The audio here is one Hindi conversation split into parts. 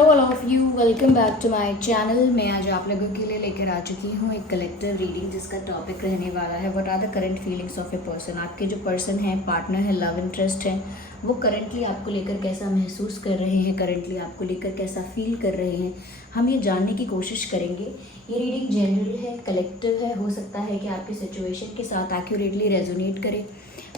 Hello all of you, welcome back to my channel. मैं आज आप लोगों के लिए लेकर आ चुकी हूँ एक कलेक्टिव रीडिंग जिसका टॉपिक रहने वाला है what are the current feelings of a person. आपके जो पर्सन है, पार्टनर है, लव इंटरेस्ट है, वो करंटली आपको लेकर कैसा महसूस कर रहे हैं, करंटली आपको लेकर कैसा फील कर रहे हैं, हम ये जानने की कोशिश करेंगे। ये रीडिंग जनरल है, कलेक्टिव है। हो सकता है कि आपकी सिचुएशन के साथ एक्यूरेटली रेजोनेट करे,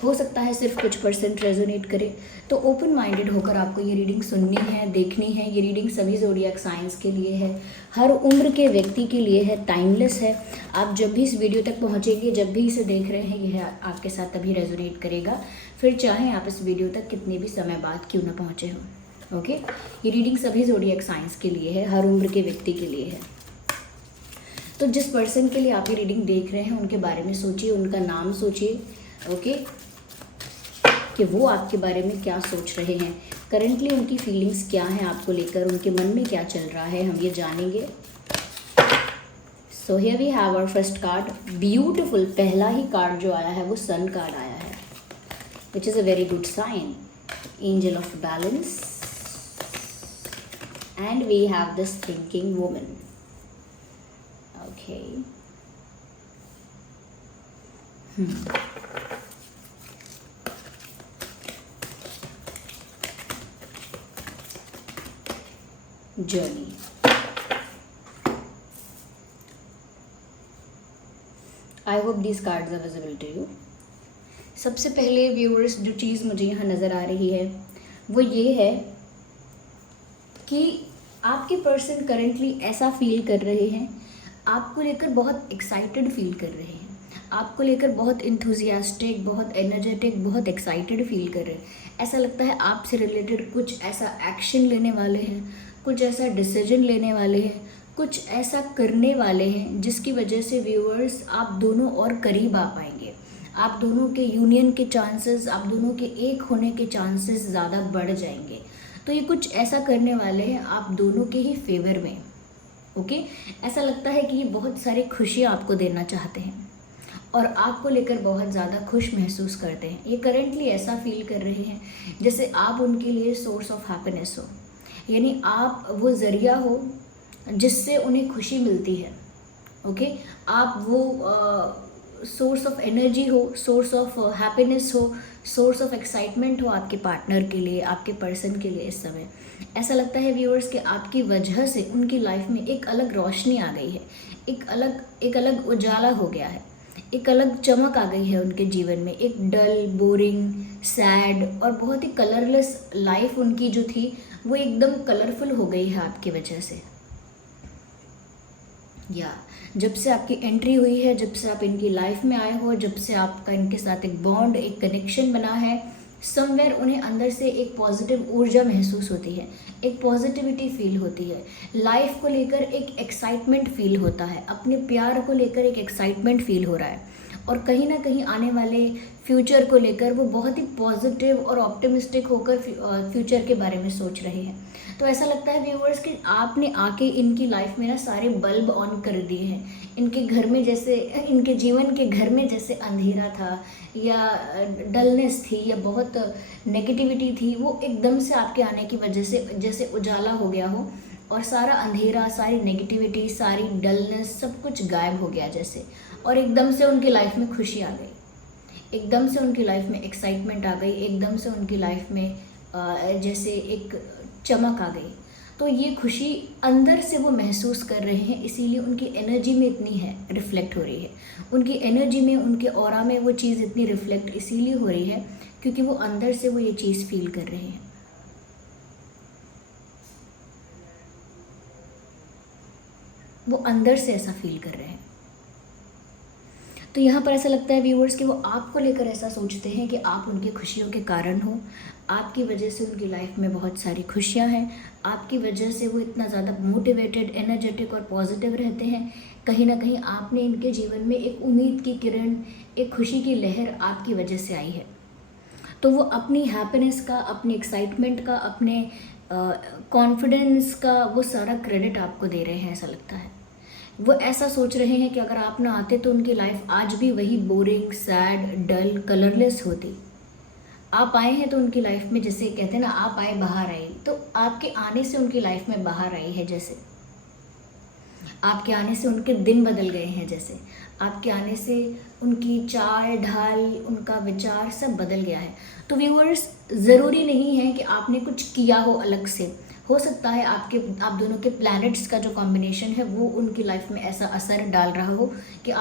हो सकता है सिर्फ कुछ % रेजोनेट करे। तो ओपन माइंडेड होकर आपको ये रीडिंग सुननी है, देखनी है। ये रीडिंग सभी ज़ोडिएक साइंस के लिए है, हर उम्र के व्यक्ति के लिए है, टाइमलेस है। आप जब भी इस वीडियो तक पहुंचेंगे, जब भी इसे देख रहे हैं, यह आपके साथ तभी रेजोनेट करेगा, फिर चाहे आप इस वीडियो तक कितने भी समय बाद क्यों ना पहुँचे हों। ओके, ये रीडिंग सभी ज़ोडिएक साइंस के लिए है, हर उम्र के व्यक्ति के लिए है। तो जिस पर्सन के लिए आप ये रीडिंग देख रहे हैं उनके बारे में सोचिए, उनका नाम सोचिए। ओके, कि वो आपके बारे में क्या सोच रहे हैं, करंटली उनकी फीलिंग्स क्या हैं आपको लेकर, उनके मन में क्या चल रहा है, हम ये जानेंगे। So here we have our first card, beautiful. पहला ही कार्ड जो आया है वो सन कार्ड आया है, which is a very good sign. Angel of balance and we have this thinking woman. Okay, journey. I hope these cards are visible to you. सबसे पहले व्यूअर्स, जो चीज़ मुझे यहाँ नज़र आ रही है वो ये है कि आपके पर्सन करंटली ऐसा फील कर रहे हैं, आपको लेकर बहुत एक्साइटेड फील कर रहे हैं, आपको लेकर बहुत इंथुजियास्टिक, बहुत एनर्जेटिक, बहुत एक्साइटेड फील कर रहे हैं। ऐसा लगता है आपसे रिलेटेड कुछ ऐसा एक्शन लेने वाले हैं, कुछ ऐसा डिसीजन लेने वाले हैं, कुछ ऐसा करने वाले हैं जिसकी वजह से व्यूअर्स आप दोनों और करीब आ पाएंगे। आप दोनों के यूनियन के चांसेस, आप दोनों के एक होने के चांसेस ज़्यादा बढ़ जाएंगे। तो ये कुछ ऐसा करने वाले हैं आप दोनों के ही फेवर में। ओके, ऐसा लगता है कि ये बहुत सारी खुशियाँ आपको देना चाहते हैं और आपको लेकर बहुत ज़्यादा खुश महसूस करते हैं। ये करंटली ऐसा फील कर रहे हैं जैसे आप उनके लिए सोर्स ऑफ हैप्पीनेस हो, यानी आप वो ज़रिया हो जिससे उन्हें खुशी मिलती है। ओके, आप वो सोर्स ऑफ एनर्जी हो, सोर्स ऑफ हैप्पीनेस हो, सोर्स ऑफ एक्साइटमेंट हो आपके पार्टनर के लिए, आपके पर्सन के लिए। इस समय ऐसा लगता है व्यूअर्स कि आपकी वजह से उनकी लाइफ में एक अलग रोशनी आ गई है, एक अलग उजाला हो गया है, एक अलग चमक आ गई है उनके जीवन में। एक डल, बोरिंग, सैड और बहुत ही कलरलेस लाइफ उनकी जो थी वो एकदम कलरफुल हो गई है आपकी वजह से। या जब से आपकी एंट्री हुई है, जब से आप इनकी लाइफ में आए हो, जब से आपका इनके साथ एक बॉन्ड, एक कनेक्शन बना है, समवेयर उन्हें अंदर से एक पॉजिटिव ऊर्जा महसूस होती है, एक पॉजिटिविटी फील होती है, लाइफ को लेकर एक एक्साइटमेंट फील होता है, अपने प्यार को लेकर एक एक्साइटमेंट फील हो रहा है और कहीं ना कहीं आने वाले फ्यूचर को लेकर वो बहुत ही पॉजिटिव और ऑप्टिमिस्टिक होकर फ्यूचर के बारे में सोच रहे हैं। तो ऐसा लगता है व्यूअर्स कि आपने आके इनकी लाइफ में ना सारे बल्ब ऑन कर दिए हैं। इनके घर में जैसे, इनके जीवन के घर में जैसे अंधेरा था या डलनेस थी या बहुत नेगेटिविटी थी, वो एकदम से आपके आने की वजह से जैसे उजाला हो गया हो और सारा अंधेरा, सारी नेगेटिविटी, सारी डलनेस, सब कुछ गायब हो गया जैसे, और एकदम से उनकी लाइफ में खुशी आ गई, एकदम से उनकी लाइफ में एक्साइटमेंट आ गई, एकदम से उनकी लाइफ में जैसे एक चमक आ गई। तो ये खुशी अंदर से वो महसूस कर रहे हैं, इसीलिए उनकी एनर्जी में इतनी है, रिफ्लेक्ट हो रही है उनकी एनर्जी में, उनके ऑरा में वो चीज़ इतनी रिफ्लेक्ट इसीलिए हो रही है क्योंकि वो अंदर से वो ये चीज़ फील कर रहे हैं। वो अंदर से ऐसा फील कर रहे हैं। तो यहाँ पर ऐसा लगता है व्यूअर्स कि वो आपको लेकर ऐसा सोचते हैं कि आप उनकी खुशियों के कारण हो, आपकी वजह से उनकी लाइफ में बहुत सारी खुशियाँ हैं, आपकी वजह से वो इतना ज़्यादा मोटिवेटेड, एनर्जेटिक और पॉजिटिव रहते हैं। कहीं ना कहीं आपने इनके जीवन में एक उम्मीद की किरण, एक खुशी की लहर आपकी वजह से आई है। तो वो अपनी हैप्पीनेस का, अपनी एक्साइटमेंट का, अपने कॉन्फिडेंस का वो सारा क्रेडिट आपको दे रहे हैं। ऐसा लगता है वो ऐसा सोच रहे हैं कि अगर आप ना आते तो उनकी लाइफ आज भी वही बोरिंग, सैड, डल, कलरलेस होती। आप आए हैं तो उनकी लाइफ में, जैसे कहते हैं ना आप आए बाहर आई, तो आपके आने से उनकी लाइफ में बाहर आई है, जैसे आपके आने से उनके दिन बदल गए हैं, जैसे आपके आने से उनकी चाल ढाल, उनका विचार सब बदल गया है। तो व्यूअर्स, ज़रूरी नहीं है कि आपने कुछ किया हो अलग से, हो सकता है आप दोनों के प्लैनेट्स का जो कॉम्बिनेशन है वो उनकी लाइफ में ऐसा असर डाल रहा हो कि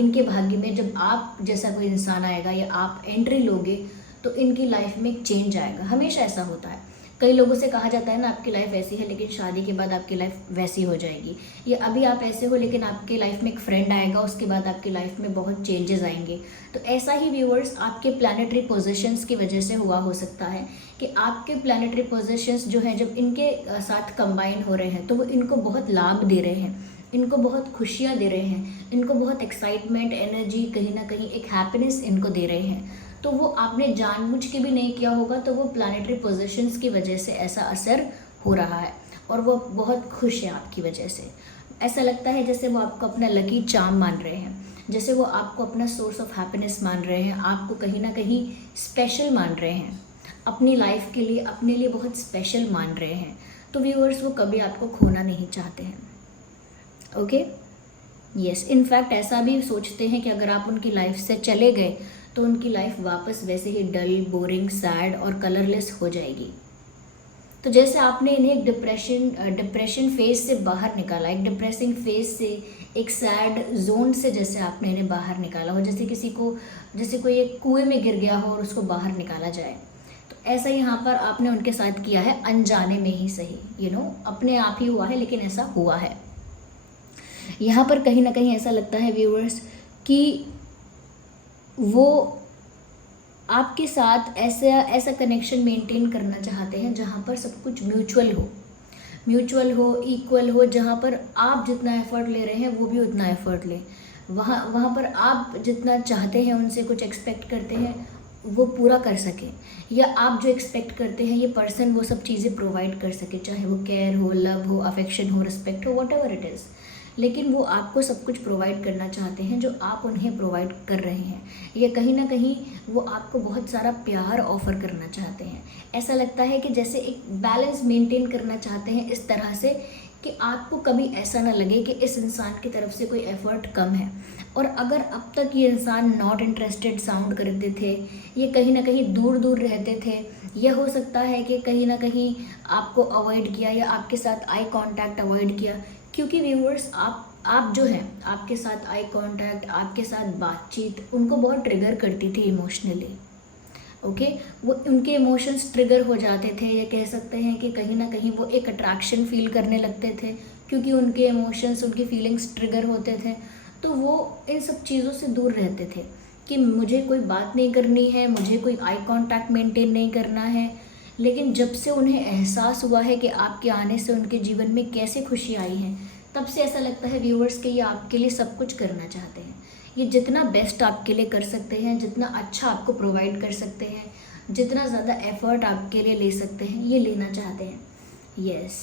इनके भाग्य में जब आप जैसा कोई इंसान आएगा या आप एंट्री लोगे तो इनकी लाइफ में एक चेंज आएगा। हमेशा ऐसा होता है। कई लोगों से कहा जाता है ना आपकी लाइफ ऐसी है लेकिन शादी के बाद आपकी लाइफ वैसी हो जाएगी, या अभी आप ऐसे हो लेकिन आपकी लाइफ में एक फ्रेंड आएगा, उसके बाद आपकी लाइफ में बहुत चेंजेस आएंगे। तो ऐसा ही व्यूअर्स आपके प्लैनेटरी पोजीशंस की वजह से हुआ हो सकता है कि आपके प्लैनेटरी पोजीशंस जो हैं जब इनके साथ कंबाइन हो रहे हैं तो वो इनको बहुत लाभ दे रहे हैं, इनको बहुत खुशियाँ दे रहे हैं, इनको बहुत एक्साइटमेंट, एनर्जी, कहीं ना कहीं एक हैप्पीनेस इनको दे रहे हैं। तो वो आपने जानबूझ के भी नहीं किया होगा, तो वो प्लैनेटरी पोजीशंस की वजह से ऐसा असर हो रहा है और वो बहुत खुश है आपकी वजह से। ऐसा लगता है जैसे वो आपको अपना लकी चार्म मान रहे हैं, जैसे वो आपको अपना सोर्स ऑफ हैप्पीनेस मान रहे हैं, आपको कहीं ना कहीं स्पेशल मान रहे हैं, अपनी लाइफ के लिए अपने लिए बहुत स्पेशल मान रहे हैं। तो व्यूअर्स, वो कभी आपको खोना नहीं चाहते हैं। ओके, यस, इनफैक्ट ऐसा भी सोचते हैं कि अगर आप उनकी लाइफ से चले गए तो उनकी लाइफ वापस वैसे ही डल, बोरिंग, सैड और कलरलेस हो जाएगी। तो जैसे आपने इन्हें एक डिप्रेशन फेज से बाहर निकाला, एक डिप्रेसिंग फेज से, एक सैड जोन से जैसे आपने इन्हें बाहर निकाला हो, जैसे कोई एक कुएं में गिर गया हो और उसको बाहर निकाला जाए, तो ऐसा यहाँ पर आपने उनके साथ किया है, अनजाने में ही सही, अपने आप ही हुआ है लेकिन ऐसा हुआ है। यहाँ पर कहीं ना कहीं ऐसा लगता है व्यूअर्स कि वो आपके साथ ऐसा कनेक्शन मेंटेन करना चाहते हैं जहाँ पर सब कुछ म्यूचुअल हो, इक्वल हो, जहाँ पर आप जितना एफर्ट ले रहे हैं वो भी उतना एफर्ट लें, वहाँ पर आप जितना चाहते हैं, उनसे कुछ एक्सपेक्ट करते हैं वो पूरा कर सके, या आप जो एक्सपेक्ट करते हैं ये पर्सन वो सब चीज़ें प्रोवाइड कर सके, चाहे वो केयर हो, लव हो, अफेक्शन हो, रिस्पेक्ट हो, व्हाटएवर इट इज़। लेकिन वो आपको सब कुछ प्रोवाइड करना चाहते हैं जो आप उन्हें प्रोवाइड कर रहे हैं, या कहीं ना कहीं वो आपको बहुत सारा प्यार ऑफ़र करना चाहते हैं। ऐसा लगता है कि जैसे एक बैलेंस मेंटेन करना चाहते हैं इस तरह से कि आपको कभी ऐसा ना लगे कि इस इंसान की तरफ से कोई एफ़र्ट कम है। और अगर अब तक ये इंसान नॉट इंटरेस्टेड साउंड करते थे, ये कहीं ना कहीं दूर दूर रहते थे, यह हो सकता है कि कहीं ना कहीं आपको अवॉइड किया या आपके साथ आई कांटेक्ट अवॉइड किया, क्योंकि व्यूअर्स आप जो हैं, आपके साथ आई कांटेक्ट, आपके साथ बातचीत उनको बहुत ट्रिगर करती थी इमोशनली। ओके, वो उनके इमोशंस ट्रिगर हो जाते थे, या कह सकते हैं कि कहीं ना कहीं वो एक अट्रैक्शन फील करने लगते थे क्योंकि उनके इमोशंस, उनकी फीलिंग्स ट्रिगर होते थे। तो वो इन सब चीज़ों से दूर रहते थे कि मुझे कोई बात नहीं करनी है, मुझे कोई आई कांटेक्ट मेंटेन नहीं करना है। लेकिन जब से उन्हें एहसास हुआ है कि आपके आने से उनके जीवन में कैसे खुशी आई है, तब से ऐसा लगता है व्यूअर्स कि ये आपके लिए सब कुछ करना चाहते हैं। ये जितना बेस्ट आपके लिए कर सकते हैं, जितना अच्छा आपको प्रोवाइड कर सकते हैं, जितना ज़्यादा एफर्ट आपके लिए ले सकते हैं, ये लेना चाहते हैं। यस,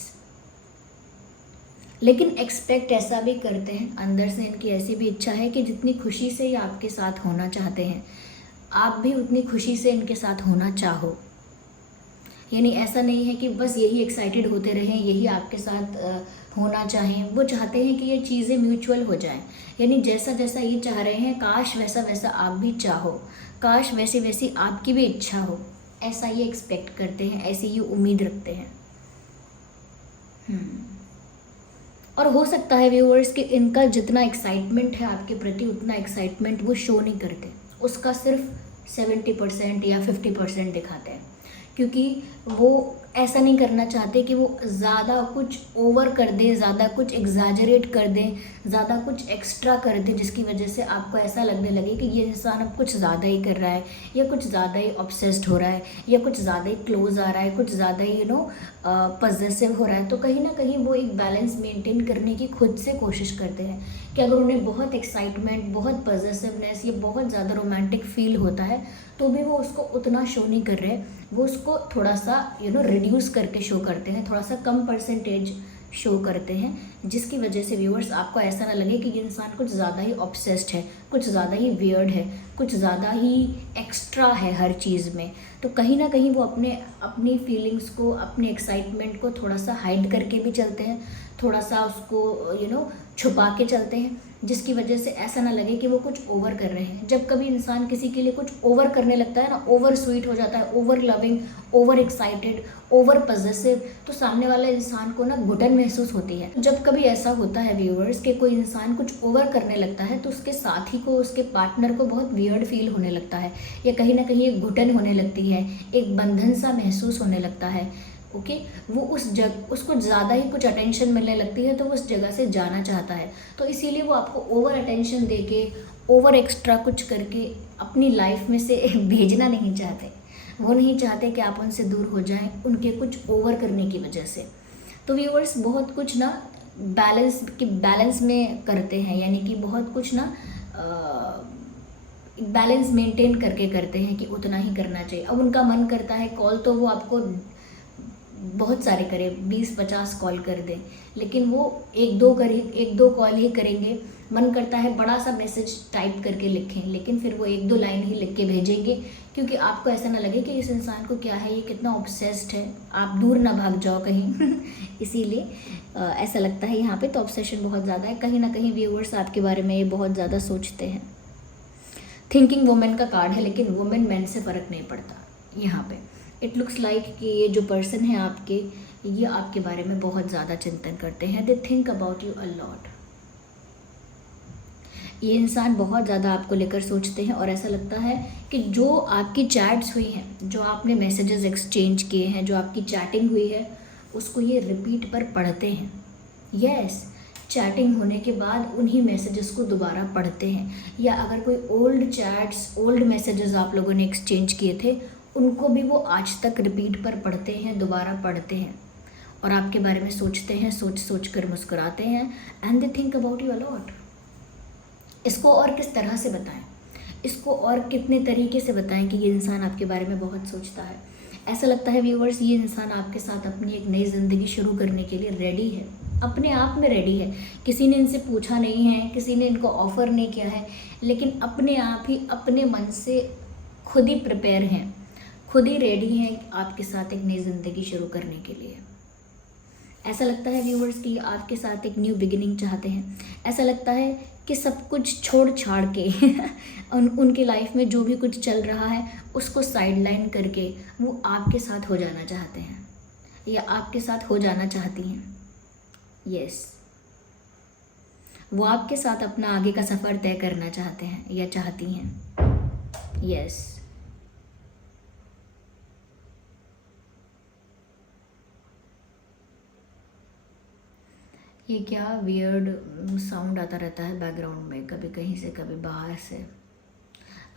लेकिन एक्सपेक्ट ऐसा भी करते हैं, अंदर से इनकी ऐसी भी इच्छा है कि जितनी खुशी से ये आपके साथ होना चाहते हैं, आप भी उतनी खुशी से इनके साथ होना चाहो। यानी ऐसा नहीं है कि बस यही एक्साइटेड होते रहें, यही आपके साथ होना चाहें। वो चाहते हैं कि ये चीज़ें म्यूचुअल हो जाएं, यानी जैसा जैसा ये चाह रहे हैं काश वैसा वैसा आप भी चाहो, काश वैसी वैसी आपकी भी इच्छा हो। ऐसा ये एक्सपेक्ट करते हैं, ऐसी ये उम्मीद रखते हैं। और हो सकता है व्यूअर्स कि इनका जितना एक्साइटमेंट है आपके प्रति, उतना एक्साइटमेंट वो शो नहीं करते, उसका सिर्फ 70% या 50% दिखाते हैं, क्योंकि वो ऐसा नहीं करना चाहते कि वो ज़्यादा कुछ ओवर कर दें, ज़्यादा कुछ एग्जैजरेट कर दें, ज़्यादा कुछ एक्स्ट्रा कर दें, जिसकी वजह से आपको ऐसा लगने लगे कि ये इंसान अब कुछ ज़्यादा ही कर रहा है, या कुछ ज़्यादा ही ऑब्सेस्ड हो रहा है, या कुछ ज़्यादा ही क्लोज आ रहा है, कुछ ज़्यादा ही पॉजेसिव हो रहा है। तो कहीं ना कहीं वो एक बैलेंस मेंटेन करने की खुद से कोशिश करते हैं कि अगर उन्हें बहुत एक्साइटमेंट, बहुत पॉजेसिवनेस या बहुत ज़्यादा रोमांटिक फील होता है तो भी वो उसको उतना शो नहीं कर रहे, वो उसको थोड़ा सा रिड्यूस करके शो करते हैं, थोड़ा सा कम परसेंटेज शो करते हैं, जिसकी वजह से व्यूअर्स आपको ऐसा ना लगे कि ये इंसान कुछ ज़्यादा ही ऑब्सेस्ड है, कुछ ज़्यादा ही वियर्ड है, कुछ ज़्यादा ही एक्स्ट्रा है हर चीज़ में। तो कहीं ना कहीं वो अपनी फीलिंग्स को, अपने एक्साइटमेंट को थोड़ा सा हाइड करके भी चलते हैं, थोड़ा सा उसको छुपा के चलते हैं, जिसकी वजह से ऐसा ना लगे कि वो कुछ ओवर कर रहे हैं। जब कभी इंसान किसी के लिए कुछ ओवर करने लगता है ना, ओवर स्वीट हो जाता है, over loving, over excited, over possessive, तो सामने वाले इंसान को ना घुटन महसूस होती है। जब कभी ऐसा होता है व्यूअर्स कि कोई इंसान कुछ ओवर करने लगता है, तो उसके साथी को, उसके पार्टनर को बहुत वियर्ड फील होने लगता है, या कहीं ना कहीं एक घुटन होने लगती है, एक बंधन सा महसूस होने लगता है। ओके, वो उसको ज़्यादा ही कुछ अटेंशन मिलने लगती है, तो वो उस जगह से जाना चाहता है। तो इसीलिए वो आपको ओवर अटेंशन दे के, ओवर एक्स्ट्रा कुछ करके अपनी लाइफ में से भेजना नहीं चाहते। वो नहीं चाहते कि आप उनसे दूर हो जाएं उनके कुछ ओवर करने की वजह से। तो व्यूअर्स बहुत कुछ ना बैलेंस में करते हैं, यानी कि बहुत कुछ ना बैलेंस मेंटेन करके करते हैं कि उतना ही करना चाहिए। अब उनका मन करता है कॉल तो वो आपको बहुत सारे करे, 20-50 कॉल कर दें, लेकिन वो एक दो कॉल ही करेंगे। मन करता है बड़ा सा मैसेज टाइप करके लिखें, लेकिन फिर वो 1-2 लाइन ही लिख के भेजेंगे, क्योंकि आपको ऐसा ना लगे कि इस इंसान को क्या है, ये कितना ऑब्सेस्ड है, आप दूर ना भाग जाओ कहीं इसीलिए ऐसा लगता है यहाँ पे। तो ऑब्सेशन बहुत ज़्यादा है, कहीं ना कहीं व्यूअर्स आपके बारे में ये बहुत ज़्यादा सोचते हैं। थिंकिंग वुमेन का कार्ड है, लेकिन वुमेन मैन से फ़र्क नहीं पड़ता यहाँ पे। इट लुक्स लाइक कि ये जो पर्सन है आपके, ये आपके बारे में बहुत ज़्यादा चिंतन करते हैं। They think about you a lot. ये इंसान बहुत ज़्यादा आपको लेकर सोचते हैं, और ऐसा लगता है कि जो आपकी चैट्स हुई हैं, जो आपने मैसेजेस एक्सचेंज किए हैं, जो आपकी चैटिंग हुई है, उसको ये रिपीट पर पढ़ते हैं। यस, चैटिंग होने के बाद उन्हीं मैसेजेस को दोबारा पढ़ते हैं, या अगर कोई ओल्ड चैट्स, ओल्ड मैसेजेस आप लोगों ने एक्सचेंज किए थे, उनको भी वो आज तक रिपीट पर पढ़ते हैं, दोबारा पढ़ते हैं, और आपके बारे में सोचते हैं, सोच कर मुस्कुराते हैं। And they think about you a lot. इसको और किस तरह से बताएं, इसको और कितने तरीके से बताएं कि ये इंसान आपके बारे में बहुत सोचता है। ऐसा लगता है व्यूअर्स, ये इंसान आपके साथ अपनी एक नई ज़िंदगी शुरू करने के लिए रेडी है, अपने आप में रेडी है। किसी ने इनसे पूछा नहीं है, किसी ने इनको ऑफ़र नहीं किया है, लेकिन अपने आप ही अपने मन से खुद ही प्रिपेयर हैं, खुद ही रेडी हैं आपके साथ एक नई ज़िंदगी शुरू करने के लिए। ऐसा लगता है व्यूअर्स कि आपके साथ एक न्यू बिगिनिंग चाहते हैं। ऐसा लगता है कि सब कुछ छोड़ छाड़ के उनकी लाइफ में जो भी कुछ चल रहा है उसको साइडलाइन करके वो आपके साथ हो जाना चाहते हैं, या आपके साथ हो जाना चाहती हैं। यस, वो आपके साथ अपना आगे का सफ़र तय करना चाहते हैं या चाहती हैं। यस, ये क्या वियर्ड साउंड आता रहता है बैकग्राउंड में, कभी कहीं से कभी बाहर से।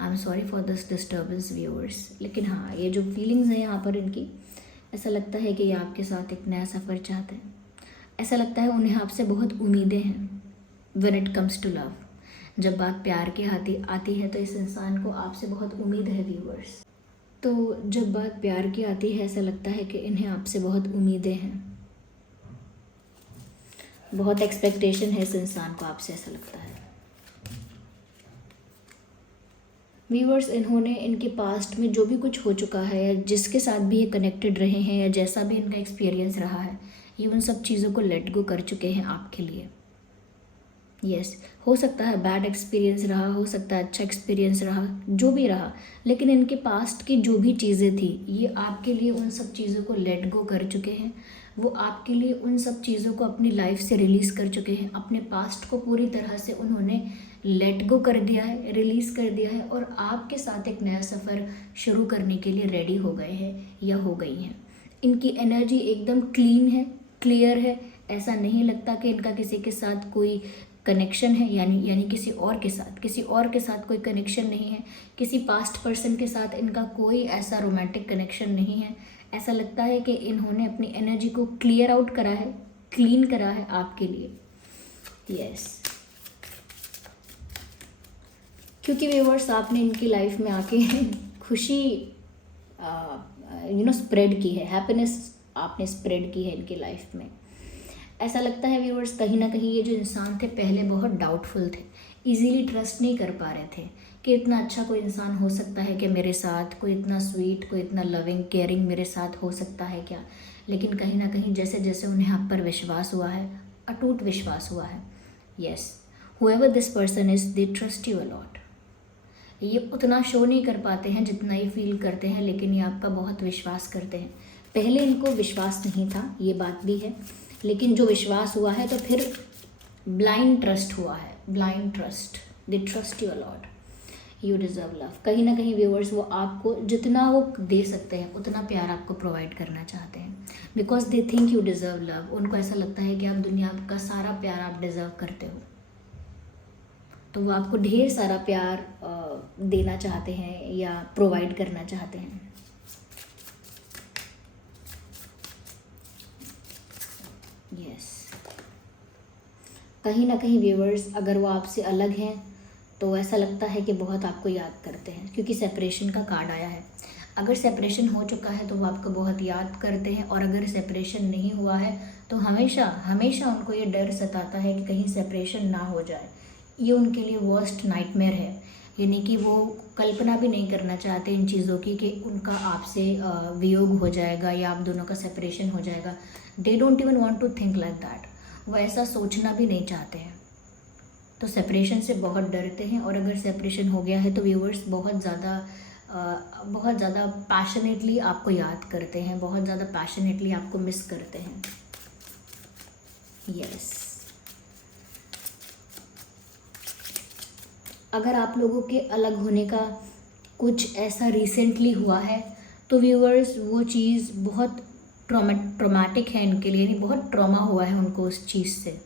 I am sorry for this disturbance viewers. लेकिन हाँ, ये जो फीलिंग्स हैं यहाँ पर इनकी, ऐसा लगता है कि ये आपके साथ एक नया सफ़र चाहते हैं। ऐसा लगता है उन्हें आपसे बहुत उम्मीदें हैं। When it comes to love, जब बात प्यार की आती है तो इस इंसान को आपसे बहुत उम्मीद है व्यूअर्स। तो जब बात प्यार की आती है, ऐसा लगता है कि इन्हें आपसे बहुत उम्मीदें हैं, बहुत एक्सपेक्टेशन है इस इंसान को आपसे, ऐसा लगता है। व्यूअर्स, इन्होंने इनके पास्ट में जो भी कुछ हो चुका है, या जिसके साथ भी ये कनेक्टेड रहे हैं, या जैसा भी इनका एक्सपीरियंस रहा है, ये उन सब चीज़ों को लेट गो कर चुके हैं आपके लिए। यस, हो सकता है बैड एक्सपीरियंस रहा, हो सकता है अच्छा एक्सपीरियंस रहा, जो भी रहा, लेकिन इनके पास्ट की जो भी चीज़ें थी, ये आपके लिए उन सब चीज़ों को लेट गो कर चुके हैं। वो आपके लिए उन सब चीज़ों को अपनी लाइफ से रिलीज़ कर चुके हैं। अपने पास्ट को पूरी तरह से उन्होंने लेट गो कर दिया है, रिलीज़ कर दिया है, और आपके साथ एक नया सफ़र शुरू करने के लिए रेडी हो गए हैं या हो गई हैं। इनकी एनर्जी एकदम क्लीन है, क्लियर है। ऐसा नहीं लगता कि इनका किसी के साथ कोई कनेक्शन है, यानी किसी और के साथ कोई कनेक्शन नहीं है। किसी पास्ट पर्सन के साथ इनका कोई ऐसा रोमांटिक कनेक्शन नहीं है। ऐसा लगता है कि इन्होंने अपनी एनर्जी को क्लियर आउट करा है, क्लीन करा है आपके लिए। यस, क्योंकि व्यूअर्स, आपने इनकी लाइफ में आके खुशी स्प्रेड की है, हैप्पीनेस आपने स्प्रेड की है इनकी लाइफ में। ऐसा लगता है व्यूअर्स कहीं ना कहीं ये जो इंसान थे पहले बहुत डाउटफुल थे, इजीली ट्रस्ट नहीं कर पा रहे थे कि इतना अच्छा कोई इंसान हो सकता है कि मेरे साथ, कोई इतना स्वीट, कोई इतना लविंग केयरिंग मेरे साथ हो सकता है क्या। लेकिन कहीं ना कहीं जैसे जैसे उन्हें आप पर विश्वास हुआ है, अटूट विश्वास हुआ है, yes, however this person is they trust you a lot. ये उतना शो नहीं कर पाते हैं जितना ये फील करते हैं, लेकिन ये आपका बहुत विश्वास करते हैं। पहले इनको विश्वास नहीं था, ये बात भी है, लेकिन जो विश्वास हुआ है तो फिर ब्लाइंड ट्रस्ट हुआ है, blind trust, they trust you allot, you deserve love. कहीं ना कहीं व्यूअर्स वो आपको जितना वो दे सकते हैं उतना प्यार आपको प्रोवाइड करना चाहते हैं, because they think you deserve love. उनको ऐसा लगता है कि आप दुनिया का सारा प्यार आप डिज़र्व करते हो, तो वो आपको ढेर सारा प्यार देना चाहते हैं या प्रोवाइड करना चाहते हैं। यस, कहीं ना कहीं व्यूअर्स अगर वो आपसे अलग हैं तो ऐसा लगता है कि बहुत आपको याद करते हैं, क्योंकि सेपरेशन का कार्ड आया है। अगर सेपरेशन हो चुका है तो वो आपको बहुत याद करते हैं, और अगर सेपरेशन नहीं हुआ है तो हमेशा हमेशा उनको ये डर सताता है कि कहीं सेपरेशन ना हो जाए। ये उनके लिए वर्स्ट नाइटमेयर है, यानी कि वो कल्पना भी नहीं करना चाहते इन चीज़ों की कि उनका आपसे वियोग हो जाएगा या आप दोनों का सेपरेशन हो जाएगा। They don't even want to think like that, वो ऐसा सोचना भी नहीं चाहते हैं, तो सेपरेशन से बहुत डरते हैं। और अगर सेपरेशन हो गया है तो व्यूअर्स बहुत ज़्यादा पैशनेटली आपको याद करते हैं, बहुत ज़्यादा पैशनेटली आपको मिस करते हैं। यस, अगर आप लोगों के अलग होने का कुछ ऐसा रिसेंटली हुआ है तो व्यूअर्स वो चीज़ बहुत ट्रॉमेटिक है इनके लिए, यानी बहुत ट्रॉमा हुआ है उनको उस चीज़ से।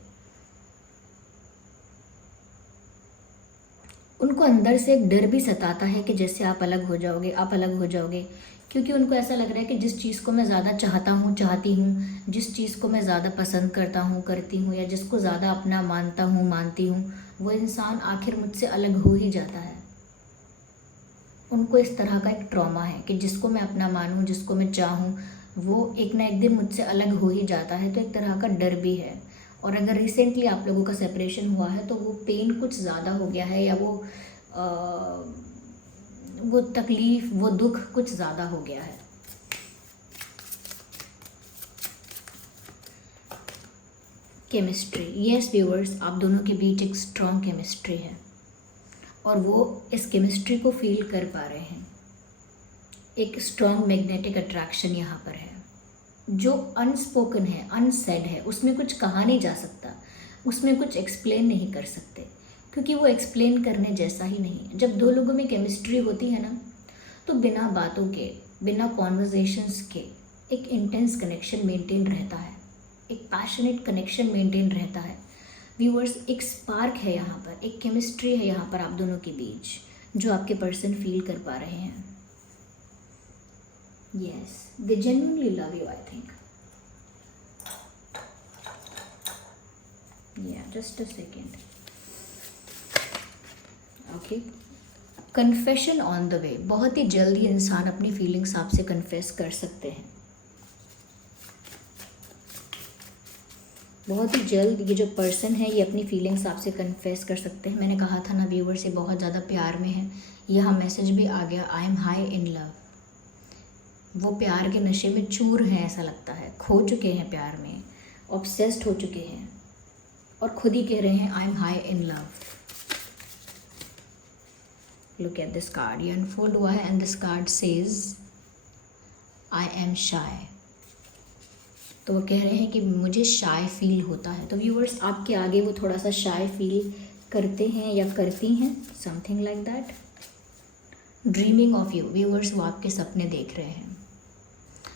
उनको अंदर से एक डर भी सताता है कि जैसे आप अलग हो जाओगे, आप अलग हो जाओगे, क्योंकि उनको ऐसा लग रहा है कि जिस चीज़ को मैं ज़्यादा चाहता हूँ, चाहती हूँ, जिस चीज़ को मैं ज़्यादा पसंद करता हूँ, करती हूँ, या जिसको ज़्यादा अपना मानता हूँ, मानती हूँ, वो इंसान आखिर मुझसे अलग हो ही जाता है। उनको इस तरह का एक ट्रॉमा है कि जिसको मैं अपना मानूँ, जिसको मैं चाहूँ, वो एक ना एक दिन मुझसे अलग हो ही जाता है, तो एक तरह का डर भी है। और अगर रिसेंटली आप लोगों का सेपरेशन हुआ है तो वो पेन कुछ ज़्यादा हो गया है, या वो तकलीफ़, वो दुख कुछ ज़्यादा हो गया है। केमिस्ट्री, यस व्यूअर्स, आप दोनों के बीच एक स्ट्रॉन्ग केमिस्ट्री है और वो इस केमिस्ट्री को फील कर पा रहे हैं। एक स्ट्रॉन्ग मैग्नेटिक अट्रैक्शन यहाँ पर है, जो अनस्पोकन है, अनसेड है, उसमें कुछ कहा नहीं जा सकता, उसमें कुछ एक्सप्लेन नहीं कर सकते, क्योंकि वो एक्सप्लेन करने जैसा ही नहीं। जब दो लोगों में केमिस्ट्री होती है ना, तो बिना बातों के, बिना कॉन्वर्जेशंस के एक इंटेंस कनेक्शन मेंटेन रहता है, एक पैशनेट कनेक्शन मेंटेन रहता है। व्यूअर्स, एक स्पार्क है यहाँ पर, एक केमिस्ट्री है यहाँ पर आप दोनों के बीच, जो आपके पर्सन फील कर पा रहे हैं। Yes, they genuinely love you, I think. Yeah, just a second. Okay. Confession on the way. बहुत ही जल्द ही इंसान अपनी फीलिंग्स आपसे कन्फेस कर सकते हैं। बहुत ही जल्द ये जो पर्सन है ये अपनी फीलिंग्स आपसे कन्फेस कर सकते हैं। मैंने कहा था ना व्यूअर से बहुत ज़्यादा प्यार में है, यहाँ मैसेज भी आ गया, आई एम हाई इन लव। वो प्यार के नशे में चूर हैं, ऐसा लगता है, खो चुके हैं प्यार में, ऑब्सेस्ड हो चुके हैं, और खुद ही कह रहे हैं I am high in love. Look at this card, ये अनफोल्ड हुआ है and this card says I am shy. तो वो कह रहे हैं कि मुझे शाय फील होता है। तो व्यूअर्स, आपके आगे वो थोड़ा सा शाय फील करते हैं या करती हैं, something like that. Dreaming of you, viewers, वो आपके सपने देख रहे हैं,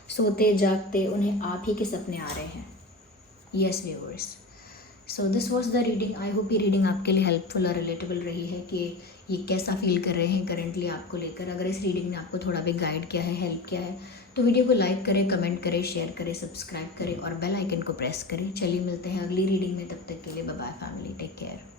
सोते जागते उन्हें आप ही के सपने आ रहे हैं। Yes viewers, so this was the reading. I hope ये रीडिंग आपके लिए हेल्पफुल और रिलेटेबल रही है कि ये कैसा फील कर रहे हैं करंटली आपको लेकर। अगर इस रीडिंग ने आपको थोड़ा भी गाइड किया है, हेल्प किया है, तो वीडियो को लाइक करें, कमेंट करें, शेयर करें, सब्सक्राइब करें और बेल आइकन को प्रेस करें। चलिए मिलते हैं अगली रीडिंग में, तब तक के लिए bye bye family, take care.